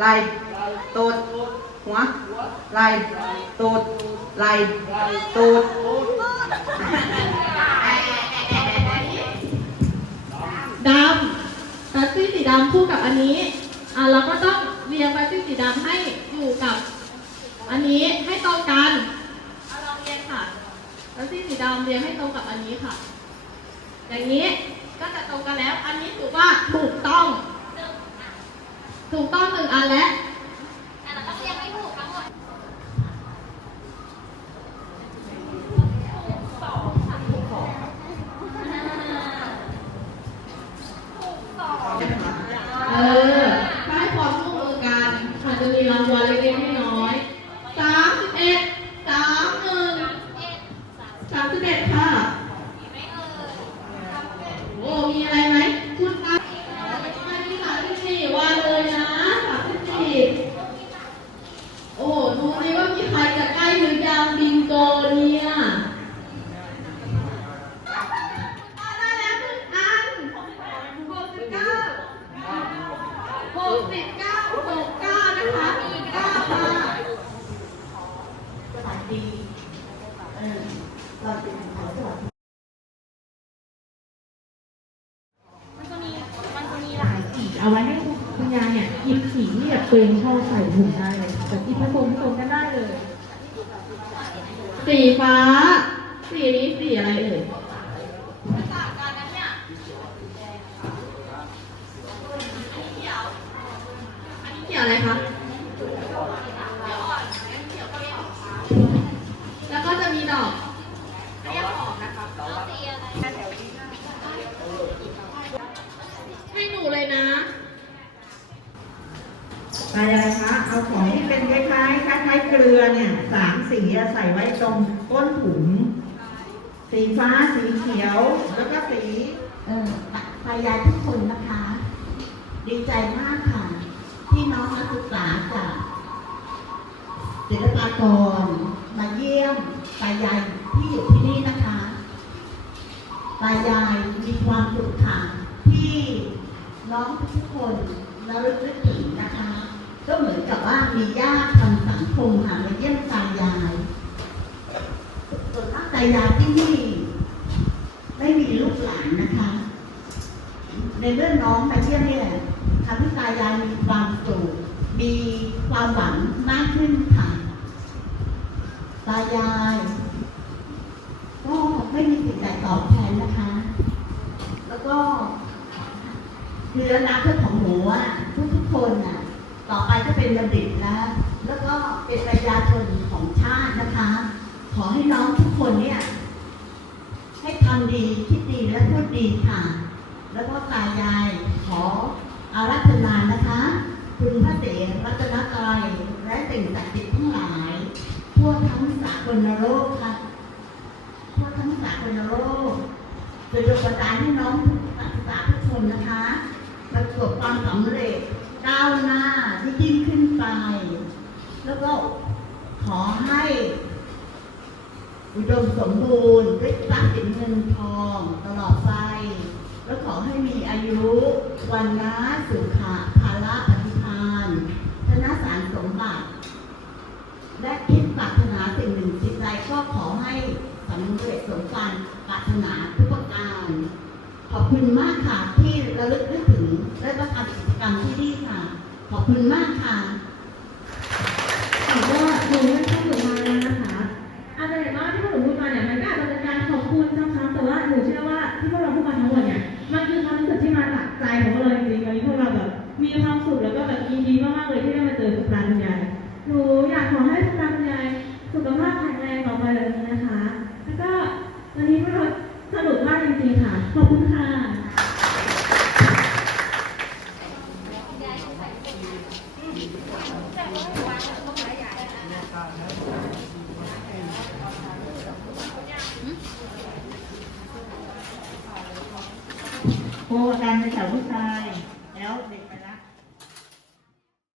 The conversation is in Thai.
ไหลตูดหัวไหลตูดไหลตูดดำตัดซีสีดำคู่กับอันนี้ อะเราก็ต้องเรียงแป๊บซี่สีดำให้อยู่กับ อันนี้ให้ตรงกันเอาลองเรียงค่ะแป๊บซี่สีดำเรียงให้ตรงกับอันนี้ค่ะ อย่างนี้ก็จะตรงกันแล้ว อันนี้ถือว่าถูกต้อง ถูกต้องหนึ่งอันแล้ว เออถ้าให้ความร่วมมือกันอาจจะมีรางวัลเล็กๆน้อยๆสามสิบเอ็ดสามหนึ่ง สิบเอ็ดค่ะโอ้มีอะไรไหมคุณตาอันนี้สามสิบสี่วันเลยนะสามสิบสี่โอ้ดูดิว่ามีใครจะใกล้หรือยังบิงโกเนี่ยได้แล้วหนึ่งอันหกสิบเก้า หกสิบเก้าหกเก้านะคะมีเก้ามา สวัสดีเออ เราเป็นขอสวัดมันจะมีมันจะมีหลายสีเอาไว้ให้คุณยายเนี่ยหยิบสีที่แบบตัวเองชอบใส่ถุงได้เลยแต่ที่ผสมผสมกันได้เลย สีฟ้า สีนี้สีอะไรเอ่ยอันนี้เขียวอะไรคะแล้วก็จะมีดอกให้หนูเลยนะ อะไรคะ เอาของที่เป็นคล้ายๆคล้ายๆเกลือเนี่ยสามสีใส่ไว้ตรงก้นถุง สีฟ้าสีเขียว แล้วก็สีเออพายายทุกคนนะคะ ดีใจมากค่ะ ที่น้องนักศึกษาจากศิลปากร มาเยี่ยมตายายที่อยู่ที่นี่นะคะตายายมีความสุขค่ะที่น้องทุกคนระลึกนึกถึง ก็เหมือนกับว่ามีญาติทางสังคมค่ะมาเยี่ยมตายายส่วนมากตายายที่นี่ไม่มีลูกหลานนะคะ ในเรื่องน้องมาเยี่ยมนี่แหละทำให้ตายายมีความสุขมีความหวังมากขึ้นค่ะตายายก็ไม่มีสิ่งใดตอบแทนนะคะ แล้วก็คืออนาคตของหนูอะทุกๆคนอะ ต่อไปก็เป็นบัณฑิตนะ แล้วก็เป็นประชาชนของชาตินะคะ ขอให้น้องทุกคนเนี่ย ให้ทำดีคิดดีและพูดดีค่ะ แล้วก็ตายายขออารัธนานะคะ คุณพระเตรัตนตรัยและสิ่งศักดิ์สิทธิ์ทั้งหลาย ทั่วทั้งสากลโลกค่ะทั่วทั้งสากลโลกโดยดลบันดาลให้น้องนักศึกษาทุกคนนะคะประสบความสำเร็จ ก้าวหน้าที่ยิ่งขึ้นไป แล้วก็ขอให้ อุดมสมบูรณ์ด้วยทรัพย์สินเงินทองตลอดไป แล้วขอให้มีอายุวันนะสุขะภาระปฏิภาณธนสารสมบัติ และคิดปรารถนาสิ่งหนึ่งจิตใจก็ขอให้สำเร็จสมความปรารถนาทุกประการ ขอบคุณมากค่ะที่ระลึกนึกถึงและก็ทำกิจ กรรมที่นี่ค่ะ ขอบคุณมากค่ะถือว่าหนูไม่ชอบหนูมาแล้วนะคะอาจจะเห็นว่าที่พวกหนูพูดมาเนี่ยมันก็อาจจะเป็นการขอบคุณนะคะแต่ว่าหนูเชื่อว่าที่พวกเราพูดมาทั้งหมดเนี่ยมันคือความรู้สึกที่มาจากใจของพวกเราจริงๆวันนี้พวกเราแบบมีความสุขแล้วก็แบบยินดีมากๆเลยที่ได้มาเจอคุณตาคุณยายหนูอยากขอให้คุณตาคุณยายสุขภาพแข็งแรงต่อไปแบบนี้นะคะ แล้วก็วันนี้พวกเราสนุกมากจริงๆค่ะขอบคุณค่ะ โอ้อาการเป็นสาวผู้ชาย แล้วเด็กไปแล้ว